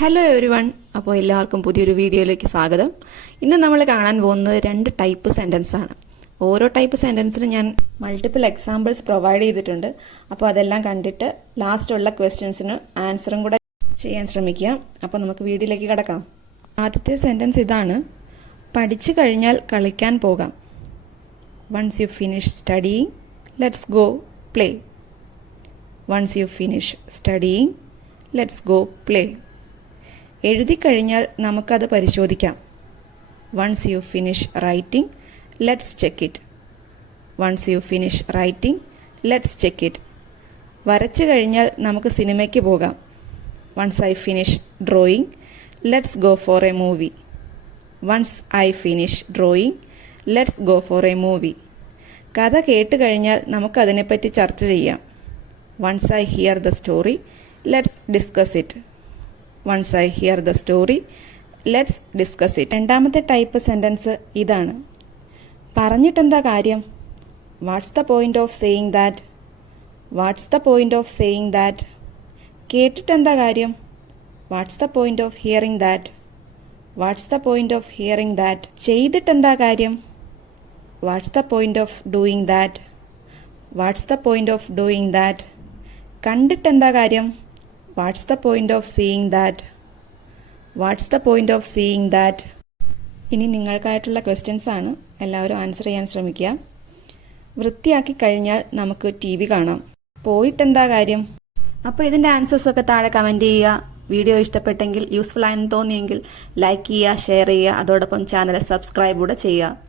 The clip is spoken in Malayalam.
ഹലോ എവരി വൺ അപ്പോൾ എല്ലാവർക്കും പുതിയൊരു വീഡിയോയിലേക്ക് സ്വാഗതം. ഇന്ന് നമ്മൾ കാണാൻ പോകുന്നത് രണ്ട് ടൈപ്പ് സെന്റൻസ് ആണ്. ഓരോ ടൈപ്പ് സെന്റൻസിന് ഞാൻ മൾട്ടിപ്പിൾ എക്സാമ്പിൾസ് പ്രൊവൈഡ് ചെയ്തിട്ടുണ്ട്. അപ്പോൾ അതെല്ലാം കണ്ടിട്ട് ലാസ്റ്റുള്ള ക്വസ്റ്റ്യൻസിന് ആൻസറും കൂടെ ചെയ്യാൻ ശ്രമിക്കുക അപ്പോൾ നമുക്ക് വീഡിയോയിലേക്ക് കിടക്കാം. ആദ്യത്തെ സെന്റൻസ് ഇതാണ്. പഠിച്ചു കഴിഞ്ഞാൽ കളിക്കാൻ പോകാം. Once you finish studying let's go play once you finish studying let's go play എഴുതി കഴിഞ്ഞാൽ നമുക്കത് പരിശോധിക്കാം. Once you finish writing let's check it once you finish writing let's check it വരച്ചു കഴിഞ്ഞാൽ നമുക്ക് സിനിമയ്ക്ക് പോകാം. Once I finish drawing let's go for a movie once I finish drawing let's go for a movie കഥ കേട്ട് കഴിഞ്ഞാൽ നമുക്കതിനെപ്പറ്റി ചർച്ച ചെയ്യാം. Once I hear the story let's discuss it once I hear the story let's discuss it രണ്ടാമത്തെ ടൈപ്പ് സെന്റൻസ് ഇതാണ്. പറഞ്ഞിട്ടെന്താ കാര്യം? What's the point of saying that what's the point of saying that കേട്ടിട്ടെന്താ കാര്യം? What's the point of hearing that what's the point of hearing that ചെയ്തിട്ടെന്താ കാര്യം? What's the point of doing that what's the point of doing that കണ്ടിട്ടെന്താ കാര്യം? What's the point of seeing that what's the point of seeing that ഇനി നിങ്ങൾക്കായിട്ടുള്ള ക്വസ്റ്റ്യൻസ് ആണ് എല്ലാവരും ആൻസർ ചെയ്യാൻ ശ്രമിക്കുക. വൃത്തിയാക്കി കഴിഞ്ഞാൽ നമുക്ക് ടി വി കാണാം. പോയിട്ടെന്താ കാര്യം? അപ്പോൾ ആൻസേഴ്സ് ഒക്കെ താഴെ കമന്റ് ചെയ്യുക. വീഡിയോ ഇഷ്ടപ്പെട്ടെങ്കിൽ യൂസ്ഫുൾ ആയെന്ന് തോന്നിയെങ്കിൽ ലൈക്ക് ചെയ്യുക ഷെയർ ചെയ്യുക. അതോടൊപ്പം ചാനൽ സബ്സ്ക്രൈബ് കൂടെ ചെയ്യുക.